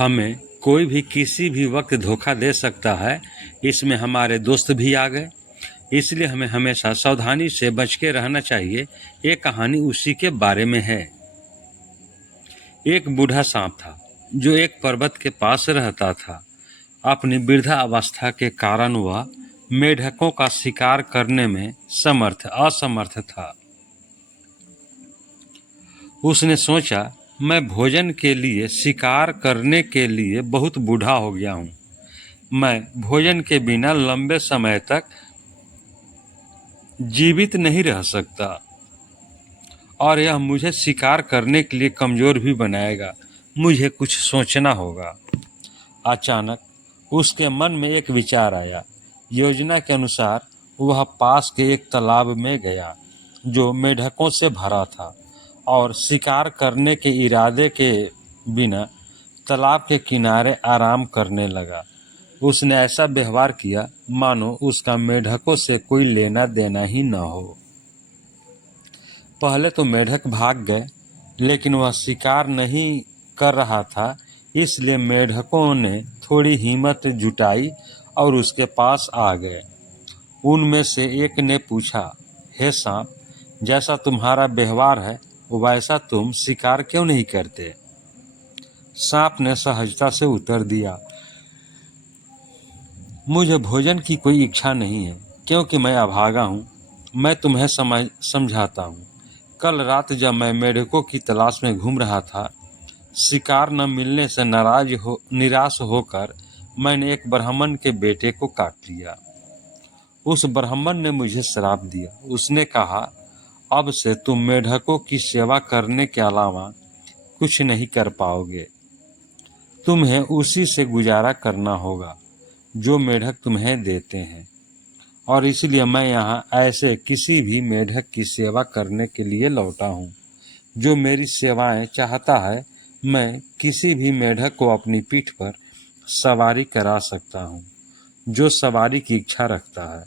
हमें कोई भी किसी भी वक्त धोखा दे सकता है। इसमें हमारे दोस्त भी आ गए, इसलिए हमें हमेशा सावधानी से बच के रहना चाहिए। ये कहानी उसी के बारे में है। एक बूढ़ा सांप था जो एक पर्वत के पास रहता था। अपनी वृद्धावस्था के कारण वह मेढकों का शिकार करने में असमर्थ था। उसने सोचा, मैं भोजन के लिए शिकार करने के लिए बहुत बूढ़ा हो गया हूँ। मैं भोजन के बिना लंबे समय तक जीवित नहीं रह सकता और यह मुझे शिकार करने के लिए कमज़ोर भी बनाएगा। मुझे कुछ सोचना होगा। अचानक उसके मन में एक विचार आया। योजना के अनुसार वह पास के एक तालाब में गया जो मेढकों से भरा था और शिकार करने के इरादे के बिना तालाब के किनारे आराम करने लगा। उसने ऐसा व्यवहार किया मानो उसका मेढकों से कोई लेना देना ही न हो। पहले तो मेढक भाग गए, लेकिन वह शिकार नहीं कर रहा था, इसलिए मेढकों ने थोड़ी हिम्मत जुटाई और उसके पास आ गए। उनमें से एक ने पूछा, हे सांप, जैसा तुम्हारा व्यवहार है वैसा तुम शिकार क्यों नहीं करते? सांप ने सहजता से उत्तर दिया, मुझे भोजन की कोई इच्छा नहीं है, क्योंकि मैं अभागा हूँ। मैं तुम्हें समझाता हूँ। कल रात जब मैं मेढकों की तलाश में घूम रहा था, शिकार न मिलने से निराश होकर मैंने एक ब्राह्मण के बेटे को काट लिया। उस ब्राह्मण ने मुझे श्राप दिया। उसने कहा, अब से तुम मेढकों की सेवा करने के अलावा कुछ नहीं कर पाओगे। तुम्हें उसी से गुजारा करना होगा जो मेढक तुम्हें देते हैं, और इसलिए मैं यहाँ ऐसे किसी भी मेढक की सेवा करने के लिए लौटा हूँ जो मेरी सेवाएं चाहता है। मैं किसी भी मेढक को अपनी पीठ पर सवारी करा सकता हूँ जो सवारी की इच्छा रखता है।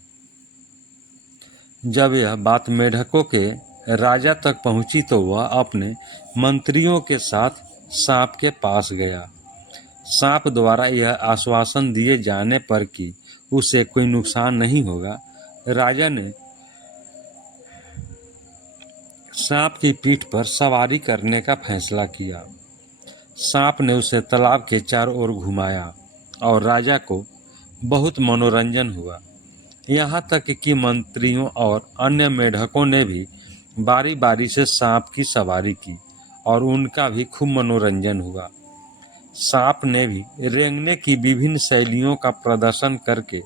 जब यह बात मेढकों के राजा तक पहुंची तो वह अपने मंत्रियों के साथ सांप के पास गया। सांप द्वारा यह आश्वासन दिए जाने पर कि उसे कोई नुकसान नहीं होगा, राजा ने सांप की पीठ पर सवारी करने का फैसला किया। सांप ने उसे तालाब के चारों ओर घुमाया और राजा को बहुत मनोरंजन हुआ। यहाँ तक कि मंत्रियों और अन्य मेढकों ने भी बारी बारी से सांप की सवारी की और उनका भी खूब मनोरंजन हुआ। सांप ने भी रेंगने की विभिन्न शैलियों का प्रदर्शन करके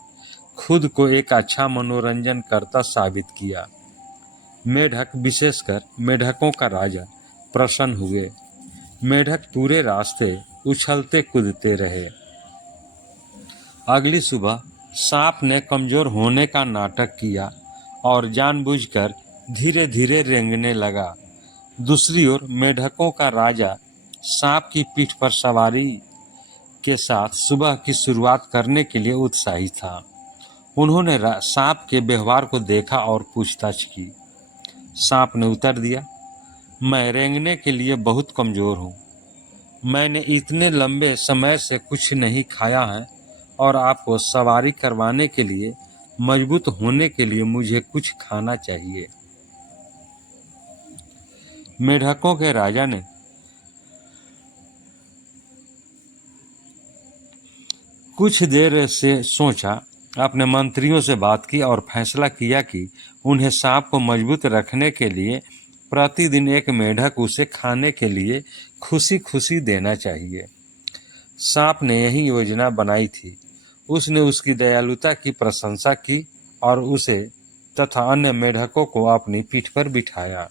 खुद को एक अच्छा मनोरंजन करता साबित किया। मेढक, विशेषकर मेढकों का राजा, प्रसन्न हुए। मेढक पूरे रास्ते उछलते कूदते रहे। अगली सुबह सांप ने कमजोर होने का नाटक किया और जानबूझकर धीरे धीरे रेंगने लगा। दूसरी ओर मेढकों का राजा सांप की पीठ पर सवारी के साथ सुबह की शुरुआत करने के लिए उत्साही था। उन्होंने सांप के व्यवहार को देखा और पूछताछ की। सांप ने उत्तर दिया, मैं रेंगने के लिए बहुत कमजोर हूँ। मैंने इतने लंबे समय से कुछ नहीं खाया है और आपको सवारी करवाने के लिए मजबूत होने के लिए मुझे कुछ खाना चाहिए। मेढकों के राजा ने कुछ देर से सोचा, अपने मंत्रियों से बात की और फैसला किया कि उन्हें सांप को मजबूत रखने के लिए प्रतिदिन एक मेढक उसे खाने के लिए खुशी खुशी देना चाहिए। सांप ने यही योजना बनाई थी। उसने उसकी दयालुता की प्रशंसा की और उसे तथा अन्य मेढकों को अपनी पीठ पर बिठाया।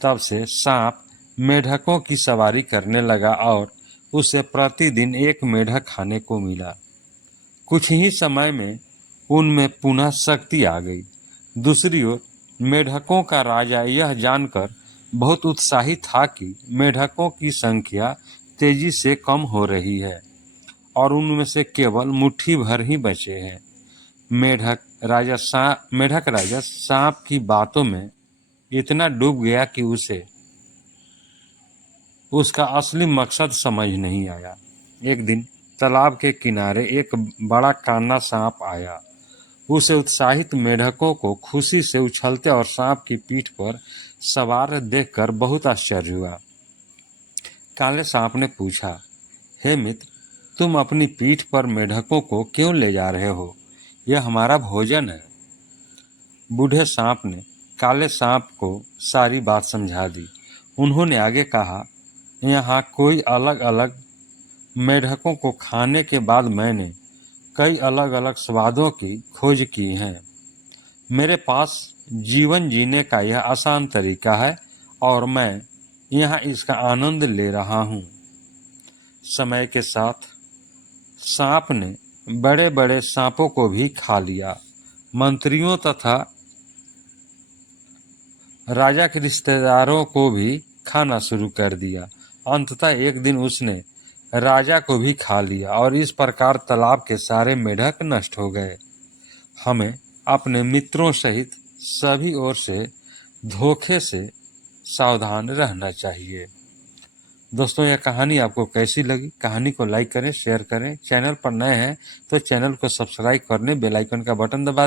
तब से सांप मेढकों की सवारी करने लगा और उसे प्रतिदिन एक मेढक खाने को मिला। कुछ ही समय में उनमें पुनः शक्ति आ गई। दूसरी ओर मेढकों का राजा यह जानकर बहुत उत्साहित था कि मेढकों की संख्या तेजी से कम हो रही है और उनमें से केवल मुट्ठी भर ही बचे हैं। मेढक राजा सांप की बातों में इतना डूब गया कि उसे उसका असली मकसद समझ नहीं आया। एक दिन तालाब के किनारे एक बड़ा काना सांप आया। उसे उत्साहित मेढकों को खुशी से उछलते और सांप की पीठ पर सवार देखकर बहुत आश्चर्य हुआ। काले सांप ने पूछा, हे मित्र, तुम अपनी पीठ पर मेढकों को क्यों ले जा रहे हो? यह हमारा भोजन है। बूढ़े सांप ने काले सांप को सारी बात समझा दी। उन्होंने आगे कहा, यहाँ कोई अलग अलग मेढकों को खाने के बाद मैंने कई अलग अलग स्वादों की खोज की है। मेरे पास जीवन जीने का यह आसान तरीका है और मैं यहाँ इसका आनंद ले रहा हूँ। समय के साथ सांप ने बड़े बड़े सांपों को भी खा लिया। मंत्रियों तथा राजा के रिश्तेदारों को भी खाना शुरू कर दिया। अंततः एक दिन उसने राजा को भी खा लिया और इस प्रकार तालाब के सारे मेढक नष्ट हो गए। हमें अपने मित्रों सहित सभी ओर से धोखे से सावधान रहना चाहिए। दोस्तों, यह कहानी आपको कैसी लगी? कहानी को लाइक करें, शेयर करें। चैनल पर नए हैं तो चैनल को सब्सक्राइब करने बेल आइकन का बटन दबा